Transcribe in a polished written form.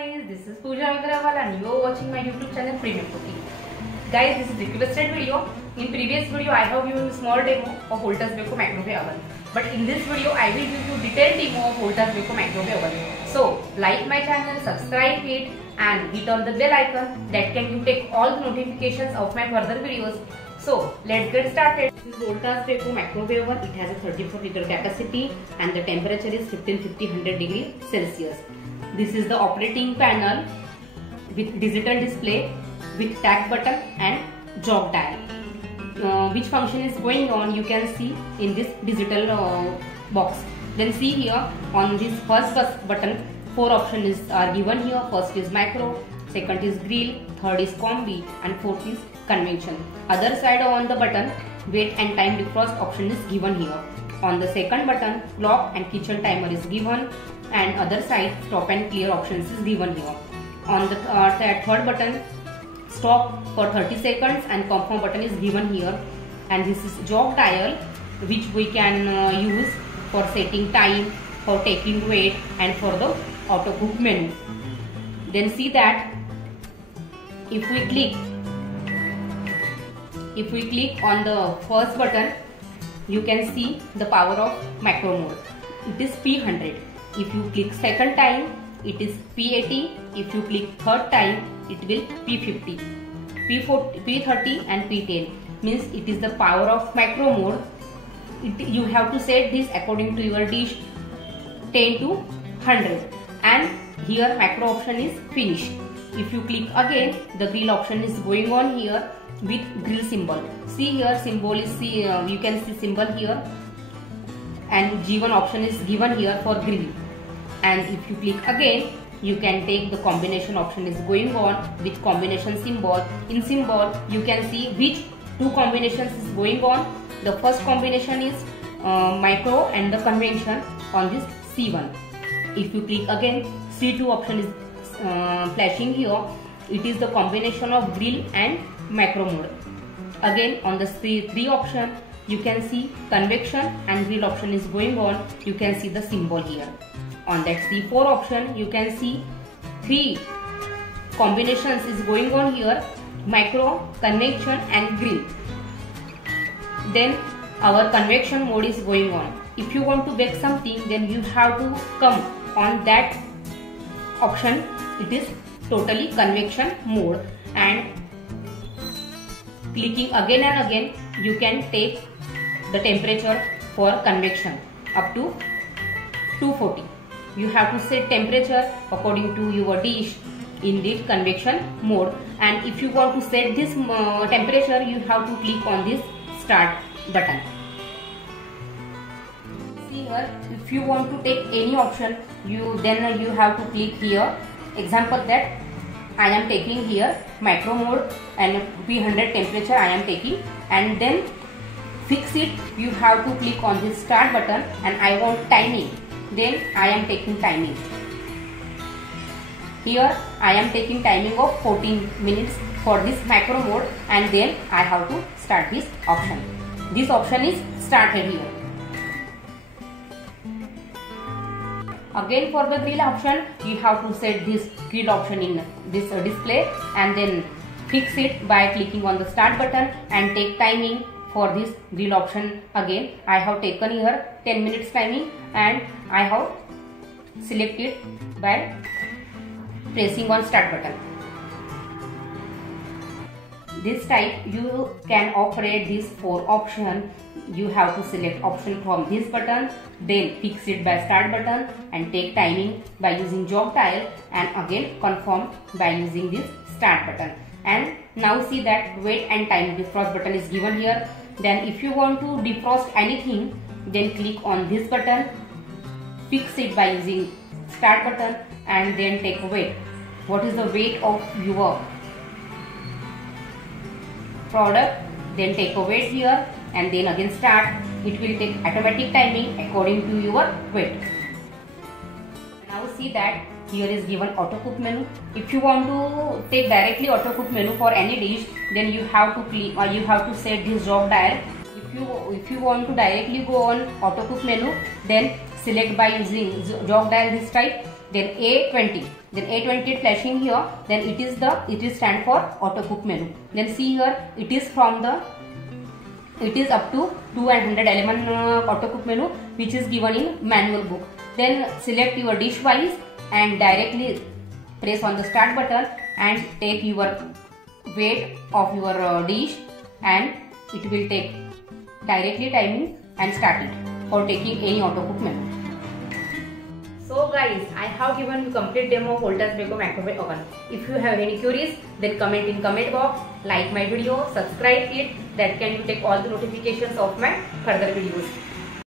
guys, this is Pooja Agrawal and you are watching my YouTube channel Premium Cooking. Guys, this is requested video. In previous video I have given a small demo of Voltas Beko microwave oven. But in this video I will give you detailed demo of Voltas Beko microwave oven. So like my channel, subscribe it and hit on the bell icon that can you take all the notifications of my further videos. So let's get started. This is Voltas Beko microwave oven. It has a 34-liter capacity and the temperature is 1550 degrees Celsius. This is the operating panel with digital display with tag button and jog dial. Which function is going on you can see in this digital box. Then see here on this first button 4 options are given here. First is macro, second is grill, third is combi and fourth is convection. Other side on the button wait and time defrost option is given here. On the second button clock and kitchen timer is given and other side stop and clear options is given here. On the third button stop for 30 seconds and confirm button is given here, and this is jog dial which we can use for setting time, for taking weight and for the auto cook menu. Then see that if we click on the first button you can see the power of macro mode. It is P100. If you click second time it is P80. If you click third time it will P50, P40, P30 and P10. Means it is the power of macro mode. You have to set this according to your dish 10 to 100 and here macro option is finished. If you click again the grill option is going on here with grill symbol. See here symbol is you can see symbol here and G1 option is given here for grill. And if you click again you can take the combination option is going on with combination symbol. In symbol you can see which two combinations is going on. The first combination is micro and the convention on this C1. If you click again C2 option is flashing here. It is the combination of grill and macro mode. Again on the C3 option you can see convection and grill option is going on. You can see the symbol here. On that C4 option you can see 3 combinations is going on here: macro, convection and grill. Then our convection mode is going on. If you want to bake something then you have to come on that option. It is totally convection mode, and clicking again and again you can take the temperature for convection up to 240. You have to set temperature according to your dish in this convection mode, and if you want to set this temperature you have to click on this start button. See here, if you want to take any option you have to click here. Example that I am taking here macro mode and P100 temperature I am taking, and then fix it you have to click on this start button, and I want timing. Then I am taking timing. Here I am taking timing of 14 minutes for this macro mode, and then I have to start this option. This option is started here. Again for the grill option you have to set this grill option in this display and then fix it by clicking on the start button and take timing. For this grill option again I have taken here 10 minutes timing and I have selected by pressing on start button. This type you can operate these 4 options. You have to select option from this button, then fix it by start button and take timing by using jog dial, and again confirm by using this start button. And now see that wait and time defrost button is given here. Then if you want to defrost anything then click on this button, fix it by using start button and then take weight. What is the weight of your product? Then take a weight here and then again start. It will take automatic timing according to your weight. Now see that here is given auto cook menu. If you want to take directly auto cook menu for any dish then you have to click or you have to set this jog dial. If you want to directly go on auto cook menu then select by using jog dial this type then A20, then A20 flashing here, then it is stand for auto cook menu. Then see here, it is up to 200 element auto cook menu, which is given in manual book. Then select your dish wise and directly press on the start button and take your weight of your dish, and it will take directly timing and start it for taking any auto cook menu. So guys, I have given you complete demo of Voltas Beko microwave oven. If you have any queries, then comment in comment box, like my video, subscribe it, that can you take all the notifications of my further videos.